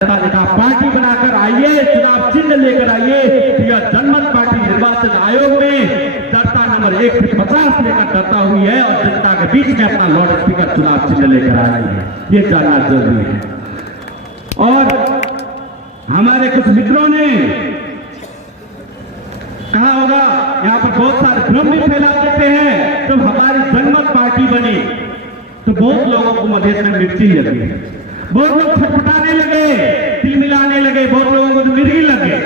Party बनाकर आइए, चुनाव चिन्ह लेकर आइए। यह जनमत पार्टी निर्वाचन आयोग में दर्ता नंबर 1 से 50 लेकर दर्ता हुई है और जनता के बीच में अपना लाउड स्पीकर चुनाव चिन्ह लेकर आ रही है, ये जानना जरूरी है। और हमारे कुछ मित्रों ने कहा होगा, यहाँ पर बहुत सारे भ्रम भी फैला देते हैं। जब हमारी जनमत पार्टी बनी तो बहुत लोगों को मधेश में मिर्ची लगी, बहुत लोग छटपटाने लगे, तिलमिलाने लगे, बहुत लोगों को मिर्गी लगे,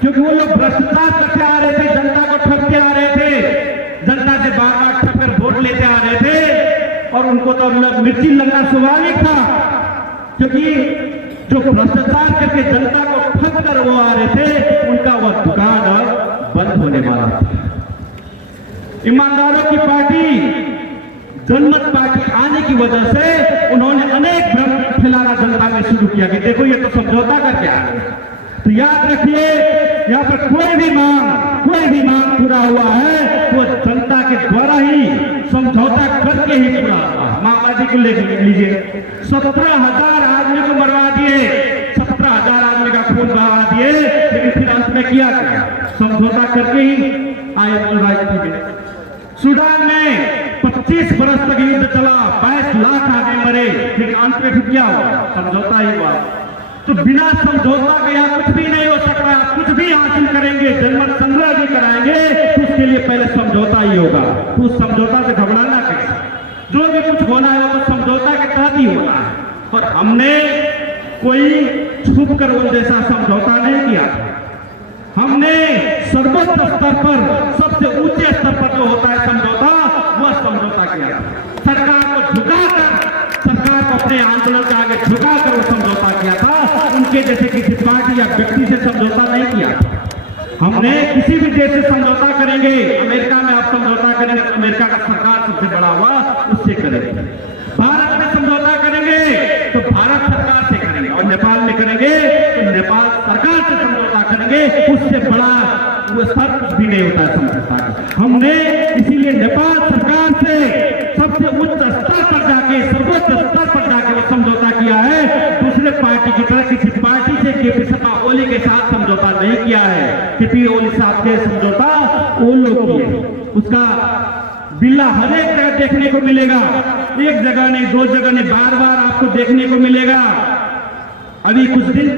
क्योंकि वो लोग भ्रष्टाचार करते आ रहे थे, जनता को ठगते आ रहे थे, जनता से बार बार ठग कर वोट लेते आ रहे थे और उनको तो मिर्ची लगना स्वाभाविक था, क्योंकि जो भ्रष्टाचार करके जनता को ठग कर वो आ रहे थे, उनका वह दुकान अब बंद होने वाला था। ईमानदारों की पार्टी जनमत पार्टी आने की वजह से उन्होंने अनेक भ्रम फैलाना जनता में शुरू किया कि देखो ये तो समझौता करके आ रहे हैं। तो याद रखिए, यहाँ पर कोई भी मांग पूरा हुआ है वो जनता के द्वारा ही समझौता करके ही पूरा हुआ। माओवादी को ले लीजिए, 17,000 आदमी को मरवा दिए, 17,000 आदमी का खून बहा दिए, लेकिन फिर अंत में किया क्या? समझौता करके ही आए राजनीति में। सूडान में 25 बरस तक युद्ध चला, 22 लाख आदमी मरे, लेकिन अंत में फिर क्या हुआ? समझौता ही हुआ। तो बिना समझौता के यहाँ कुछ भी नहीं हो सकता। आप कुछ भी हासिल करेंगे, जनमत संग्रह भी कराएंगे, तो उसके लिए पहले समझौता ही होगा। तो उस समझौता से घबराना कैसे? जो भी कुछ होना है वो समझौता के तहत ही होना है। और हमने कोई छुप कर उन जैसा समझौता नहीं किया। हमने सर्वोच्च स्तर पर, सबसे ऊंचे स्तर पर जो होता है समझौता, वह समझौता किया। सरकार को झुकाकर, सरकार को अपने आंदोलन के आगे झुकाकर वो समझौता किया था। उनके जैसे किसी पार्टी या व्यक्ति से समझौता नहीं किया। हमने किसी भी देश से समझौता करेंगे, अमेरिका में आप समझौता करेंगे, अमेरिका का सरकार सबसे बड़ा हुआ, उससे करेंगे। भारत में समझौता करेंगे तो भारत सरकार से करेंगे, और नेपाल में करेंगे तो नेपाल सरकार से समझौता करेंगे, उससे बड़ा वो सब कुछ भी नहीं होता है समझौता का। हमने इसीलिए नेपाल सरकार से सबसे उच्च स्तर पर जाके, सर्वोच्च स्तर पर जाके वो समझौता किया है। दूसरे पार्टी की तरह किसी पार्टी से केपी शर्मा ओली के साथ समझौता नहीं किया है। केपी ओली साहब के समझौता वो लोग किए, उसका बिल्ला हर एक जगह देखने को मिलेगा, एक जगह नहीं, दो जगह नहीं, बार बार आपको देखने को मिलेगा। अभी कुछ दिन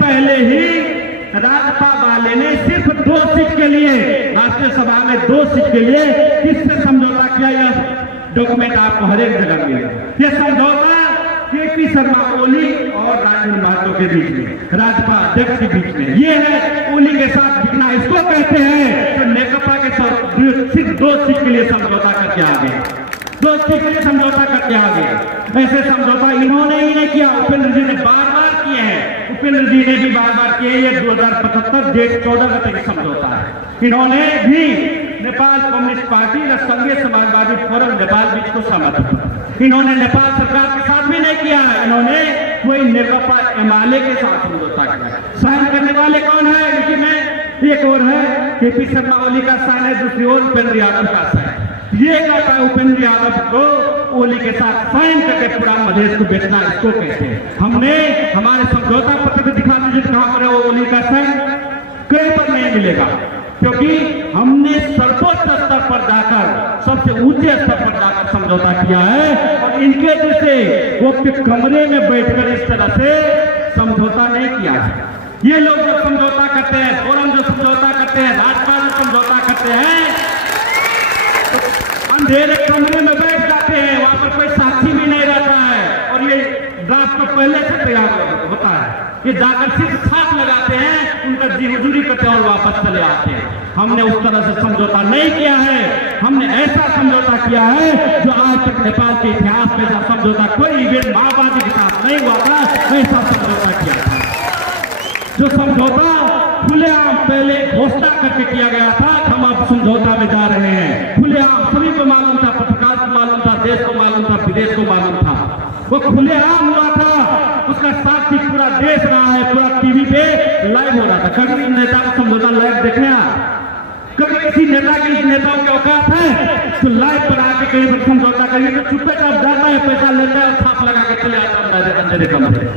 पहले ही राजपा वाले ने सिर्फ 2 सीट के लिए, राष्ट्रीय सभा में 2 सीट के लिए किससे समझौता किया? यह डॉक्यूमेंट आपको हर एक जगह मिलेगा। यह समझौता केपी शर्मा ओली और राजेंद्र महतो के बीच में, राजपा अध्यक्ष के बीच में, ये है ओली के साथ बिकना, इसको कहते हैं। तो नेकपा के साथ सिर्फ 2 सीट के लिए समझौता करके आ गए, 2 सीट के लिए समझौता करके आ गए। ऐसे समझौता इन्होंने ही नहीं किया, उपेंद्र जी ने बार बार किए हैं, उपेंद्र जी ने भी बार बार किए। ये 2075 डेट 14 गते का समझौता है। इन्होंने भी नेपाल कम्युनिस्ट पार्टी और संघीय समाजवादी फोरम नेपाल बीच को समझौता, इन्होंने नेपाल सरकार के साथ भी नहीं किया है। इन्होंने कोई नेकपा एमाले के साथ समझौता किया। साइन करने वाले कौन है? लेकिन में एक और है केपी शर्मा ओली का साइन है, दूसरी ओर उपेंद्र यादव का साइन। ये कहता है उपेंद्र यादव को ओली के साथ साइन करके पूरा मधेश को बेचना, इसको कहते हैं। हमने हमारे समझौता पत्र को दिखा दीजिए कहां पर है वो ओली का साइन, कहीं पर नहीं मिलेगा, क्योंकि हमने सर्वोच्च स्तर पर जाकर, सबसे ऊंचे स्तर पर जाकर समझौता किया है। और इनके जैसे वो कमरे में बैठकर इस तरह से समझौता नहीं किया है। ये लोग जो समझौता करते हैं, फोरम जो समझौता करते हैं, राजपा जो समझौता करते हैं, अंधेरे कमरे में बैठ जाते हैं, वहां पर कोई साथी भी नहीं रहता है, और ये ड्राफ्ट को पहले से तैयार होता है। ये जाकर सिर्फ छाप लगाते हैं, उनका जी हुजूरी करते हैं और वापस चले आते हैं। हमने उस तरह से समझौता नहीं किया है। हमने ऐसा समझौता किया है जो आज तक नेपाल के इतिहास में ऐसा समझौता कोई इवेंट माओवादी के साथ नहीं हुआ था, ऐसा समझौता किया था। जो समझौता खुलेआम पहले घोषणा करके किया गया था, हम अब समझौता में जा रहे हैं। खुलेआम सभी को मालूम था, पत्रकार को मालूम था, देश को मालूम था, विदेश को मालूम था, वो खुलेआम हुआ था। उसका साक्षी पूरा देश रहा है, पूरा टीवी पे लाइव हो रहा था। कभी नेता का समझौता लाइव देखने कभी किसी नेताओं की औकात है तो लाइव पर आके कहीं पर समझौता करिए, तो चुपचाप जाता है, पैसा लेता है और छाप लगा के चले आता है अंधेरे कमरे।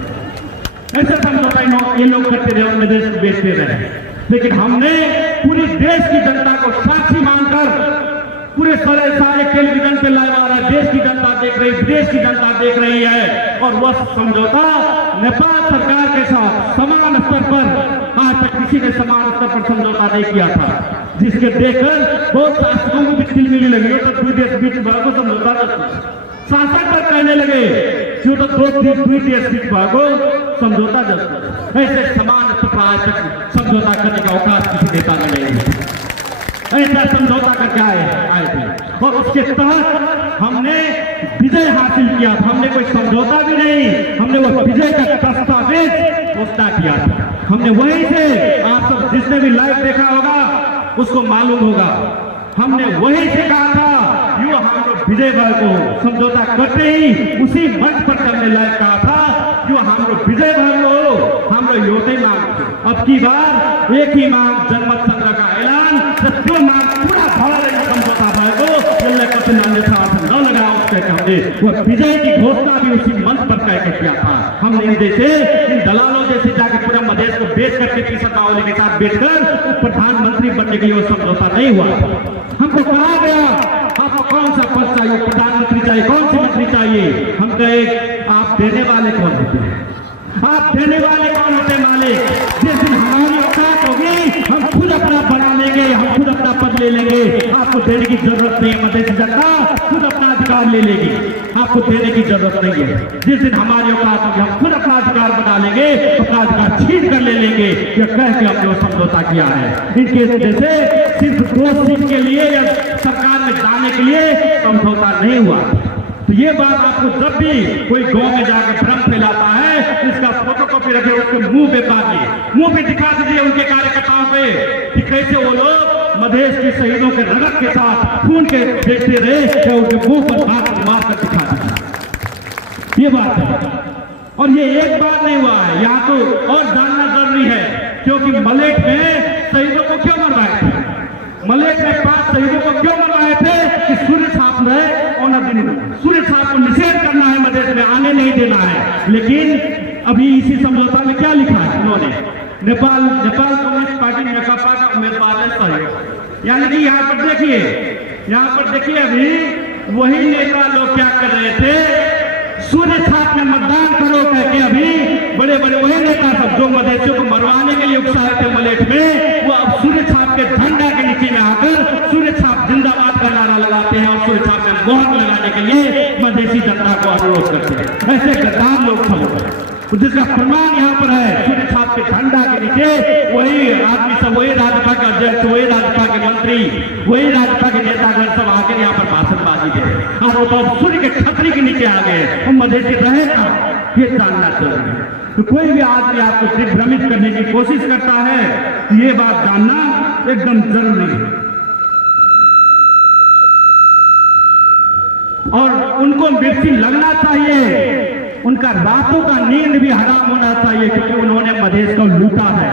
ऐसे समझौता ये लोग करते रहे और देश को बेचते रहे। लेकिन हमने पूरी देश की जनता को साक्षी मानकर पूरे सारे टेलीविजन पे लाइव आ रहा है, देश की जनता देख रही, विदेश की जनता देख रही है, और वह समझौता नेपाल सरकार के साथ समान स्तर पर आज तक किसी ने समान स्तर पर समझौता नहीं किया था, जिसके देखकर बहुत शासकों को भी तिलमिली लगी हो तो दुई देश बीच भागो समझौता शासक पर कहने लगे क्यों तो दुई देश बीच भागो समझौता जब ऐसे समान स्तर पर आज तक समझौता करने का अवकाश किसी नेता ने नहीं है। ऐसा समझौता करके आए थे और उसके तहत हमने विजय हासिल किया था। हमने कोई समझौता भी नहीं, हमने वो विजय का दस्तावेज घोषणा किया था। हमने वहीं से, आप सब जिसने भी लाइव देखा होगा उसको मालूम होगा, हमने वहीं से कहा था यो हम लोग विजय भाई को समझौता करते ही उसी मंच पर हमने लाइव कहा था यो हम लोग विजय भाई को हम लोग योटे मांग। अब की बार एक ही मांग, जनमत संघ का ऐलान, जो मांग पूरा भरा समझौता भाई को न लगाओ हमने वो विजय की घोषणा भी उसी मंच पर कहकर किया था। हमने इन दलालों जैसे जाके पूरा मधेश को बेच करके किसान माओवादी के साथ बेचकर प्रधानमंत्री बनने के लिए वो समझौता नहीं हुआ। हमको कहा गया आपको कौन सा पद चाहिए, प्रधानमंत्री चाहिए, कौन सी मंत्री चाहिए? हम कहे आप देने वाले कौन होते हैं, आप देने वाले कौन होते मालिक? जिस दिन हमारी औकात होगी हम खुद अपना बना लेंगे, हम खुद अपना पद ले लेंगे, आपको देने की जरूरत नहीं है। मधेश जनता खुद अपना अधिकार ले लेगी, आपको देने की जरूरत नहीं है। जिस दिन हमारी औकात होगी हम खुद अपना अधिकार बना लेंगे, अपना अधिकार छीन कर ले लेंगे। यह कह के हमने समझौता किया है। इनके जैसे सिर्फ 2 सीट के लिए या सरकार में जाने के लिए समझौता नहीं हुआ। तो ये बात आपको जब भी कोई गांव में जाकर भ्रम फैलाता है, इसका फोटोकॉपी रखे, उसके मुंह पे बांधिए, मुंह पे दिखा दीजिए उनके कार्यकर्ताओं पे कि कैसे वो लोग मधेश के शहीदों के रगत के साथ खून के देखते रहे, क्या उनके मुंह पर मार कर दिखा दीजिए। ये बात है। और ये एक बार नहीं हुआ है, यहाँ तो और जानना जरूरी है, क्योंकि मलेट में शहीदों को क्यों मरवाए थे? मलेट में 5 शहीदों को क्यों मरवाए थे? कि सूर्य छाप रहे सूर्य छाप को निषेध करना है, मधेश में आने नहीं देना है। लेकिन अभी इसी समझौता में क्या लिखा है उन्होंने? नेपाल कम्युनिस्ट पार्टी नेकपा का उम्मीदवार है सही, यानी कि यहाँ पर देखिए अभी वही नेता लोग क्या कर रहे थे, सूर्य छाप में मतदान करो कहते, अभी बड़े बड़े वही नेता सब जो मधेशियों को मरवाने के लिए उकसाए थे मलेट में, वो अब सूर्य छाप के झंडा के नीचे में आकर सूर्य छाप जिंदाबाद का नारा लगाते हैं और सूर्य छाप में मोहर लगाने के लिए मधेसी जनता को अनुरोध करते हैं। ऐसे गद्दार लोग सब, जिसका प्रमाण यहाँ पर है, सूर्य छाप के झंडा के नीचे वही आदमी सब, वही राजपा के अध्यक्ष, वही राजपा के मंत्री, वही राजपा के नेतागण सब आकर यहाँ पर भाषणबाजी दे, और वो तो सूर्य के छतरी के नीचे आ गए। हम मधेसी रहेगा ये जानना चाहिए। तो कोई भी आदमी आपको दिग्भ्रमित करने की कोशिश करता है, ये बात जानना एकदम जरूरी है। और उनको मिर्ची लगना चाहिए, उनका रातों का नींद भी हराम होना चाहिए, क्योंकि उन्होंने मधेश को लूटा है।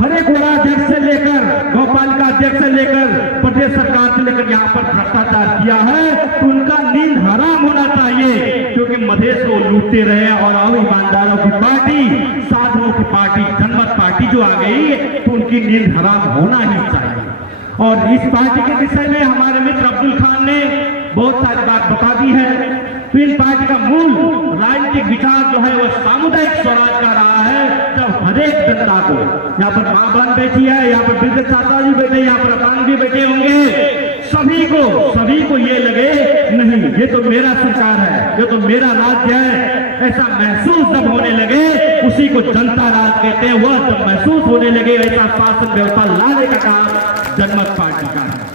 हर एक अध्यक्ष से लेकर गौपालिका अध्यक्ष से लेकर प्रदेश सरकार से लेकर यहाँ पर भ्रष्टाचार किया है, तो उनका नींद हराम होना चाहिए, क्योंकि मधेश को लूटते रहे। और अब ईमानदारों की पार्टी, साधुओं की पार्टी, जनमत पार्टी जो आ गई, तो उनकी नींद हराम होना ही चाहिए। और इस पार्टी के विषय में हमारे मित्र अब्दुल खान ने बहुत सारी बात बता दी है। तो इन पार्टी का मूल राजनीतिक विचार जो है वह सामुदायिक स्वराज का रहा है, जब हरेक जनता को, यहाँ पर मां बहन बैठी है, यहाँ पर वृद्ध चाचा जी बैठे, यहाँ पर अपांग भी बैठे होंगे, सभी को ये लगे नहीं ये तो मेरा सरकार है, ये तो मेरा राज्य है, ऐसा महसूस जब होने लगे, उसी को जनता राज कहते हैं। वह जब महसूस होने लगे, ऐसा शासन व्यवस्था लाने का काम जनमत पार्टी का है।